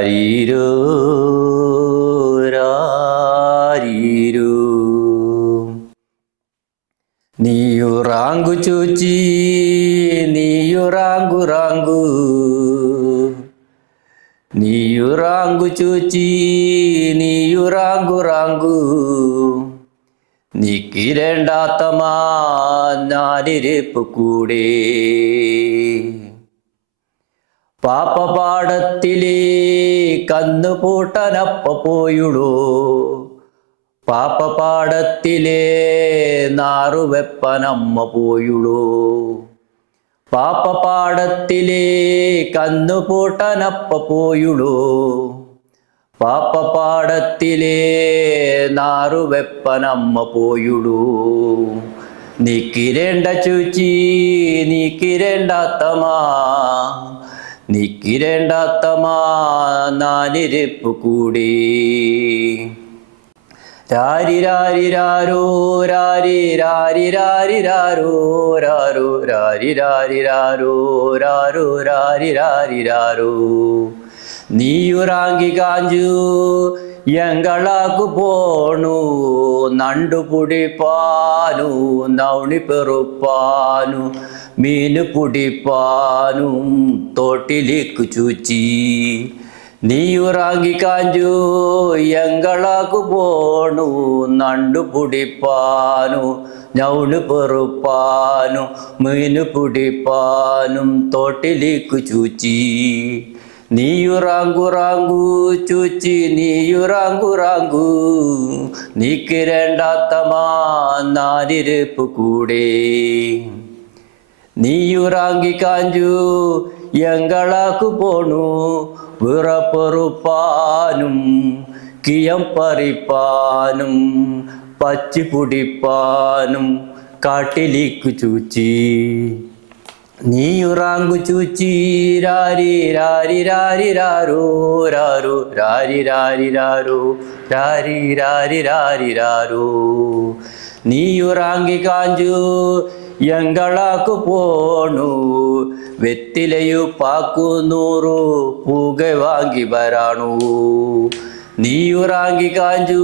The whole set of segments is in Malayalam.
രാരീരോ രാരീരോ. നീയുറാങ്കു ചോച്ചി നീയുറാങ്കു റാങ്കു, നീയുറാങ്കു ചോച്ചി നീയുറാങ്കു റാങ്കു. നീക്കിരണ്ടാത്തമാ ഞാനിരിപ്പ് കൂടെ. പാപ്പപാടത്തിലെ കന്നുപൂട്ടനപ്പ പോയുള്ളൂ, പാപ്പപാടത്തിലെ നാറുവെപ്പനമ്മ പോയുള്ളൂ. പാപ്പപാടത്തിലെ കന്നുപൂട്ടനപ്പ പോയുള്ളൂ, പാപ്പപാടത്തിലെ നാറുവെപ്പനമ്മ പോയുള്ളൂ. നീക്കിരേണ്ട ചൂച്ചി നീക്കിരേണ്ടാത്തമാ, നീക്കിരേണ്ടാത്തമാ നാനിരിപ്പ് കൂടി. രാരി രാരി രാരോ രാരി രാരി രാരി രാരോ രാരോ രാരി രാരി രാരോ രാരോ രാരി രാരി രാരോ. നീയുറാങ്കി കാഞ്ചു എങ്കളാക്കു പോണു, നണ്ടു പുടിപ്പാനു നൗണി പെറുപ്പാനു മീന് പുടിപ്പാനും തോട്ടിലേക്ക് ചൂച്ചി. നീയുറാങ്കി കാഞ്ചു എങ്കളാക്കു പോണു, നണ്ടു പുടിപ്പാനു ഞൗണ് പെറുപ്പാനും മീന് പുടിപ്പാനും തോട്ടിലേക്ക് ചൂച്ചി. നീയുറാങ്കു റാങ്കു ചൂച്ചി നീയുറാങ്കു റാങ്കു, നീക്കിരണ്ടാത്തമാ നാനിരിപ്പ് കൂടെ. നീയുറാങ്കി കാഞ്ചു എങ്കളാക്കു പോണു, വിറപ്പെറുപ്പാനും കിയം പറിപ്പാനും പച്ചി പുടിപ്പാനും കാട്ടിലേക്ക് ചൂച്ചി. നീയുറാങ്കു ചൂച്ചി രാരി രാരി രാരി രാരോ രാരോ രാരി രാരി രാരോ രാരി രാരി രാരി രാരോ. നീയുറാങ്കി കാഞ്ചു എങ്കളാക്കു പോണു, വെത്തിലയു പാക്കു നൂറു പൂക വാങ്ങി വരാണു. നീയുറാങ്കി കാഞ്ചു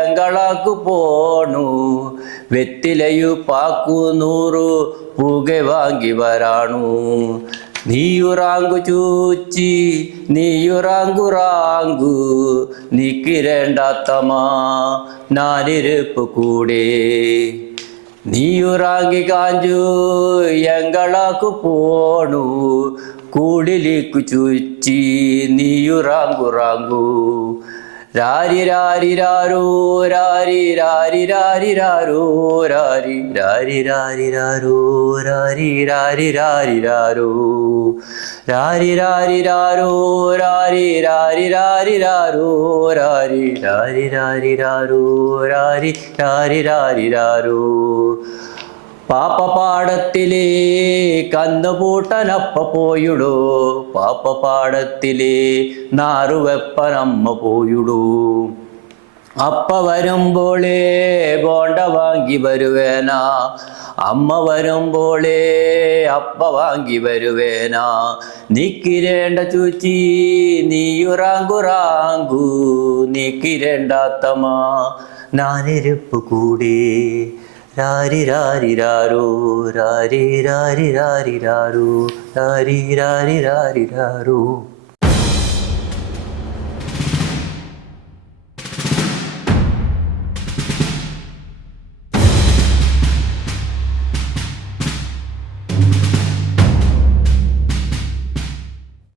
എങ്കളാക്കു പോണു, വെത്തിലയു പാക്കു നൂറു പൂക വാങ്ങി വരാണു. നീയുറാങ്കു ചൂച്ചി നീയുറാങ്കു റാങ്കു, നീക്കിരണ്ടാത്തമാ നാനിരിപ്പ് കൂടെ. നീയുറാങ്കി കാഞ്ചു എങ്കളാക്കു പോണു, കൂടിലേക്ക് ചൂച്ചി നീയുറാങ്കു റാങ്കു. രാരി രാരി രാരോ രാരി രാരി രാരി രാരോ രാരി രാരി രാരി രാരോ രാരി രാരി രാരി രാരോ. രാരി രാരി രാരോ രാരി രാരി രാരി രാരോ രാരി രാരി രാരി രാരോ രാരി രാരി രാരി രാരോ. പാപ്പപാടത്തിലെ കന്നുപൂട്ടനപ്പ പോയുള്ളൂ, പാപ്പപാടത്തിലെ നാറുവെപ്പനമ്മ പോയുള്ളൂ. അപ്പ വരുമ്പോളേ ബോണ്ട വാങ്ങി വരുവേനാ, അമ്മ വരുമ്പോളേ അപ്പ വാങ്ങി വരുവേനാ. നീക്കിരേണ്ട ചൂച്ചി നീയുറാങ്കു റാങ്കു, നീക്കിരണ്ടാത്തമാ നാനിരിപ്പ് കൂടി. രാരി രാരി രാരോ രാരി രാരി രാരി രാരോ രാരി രാരി രാരി രാരോ.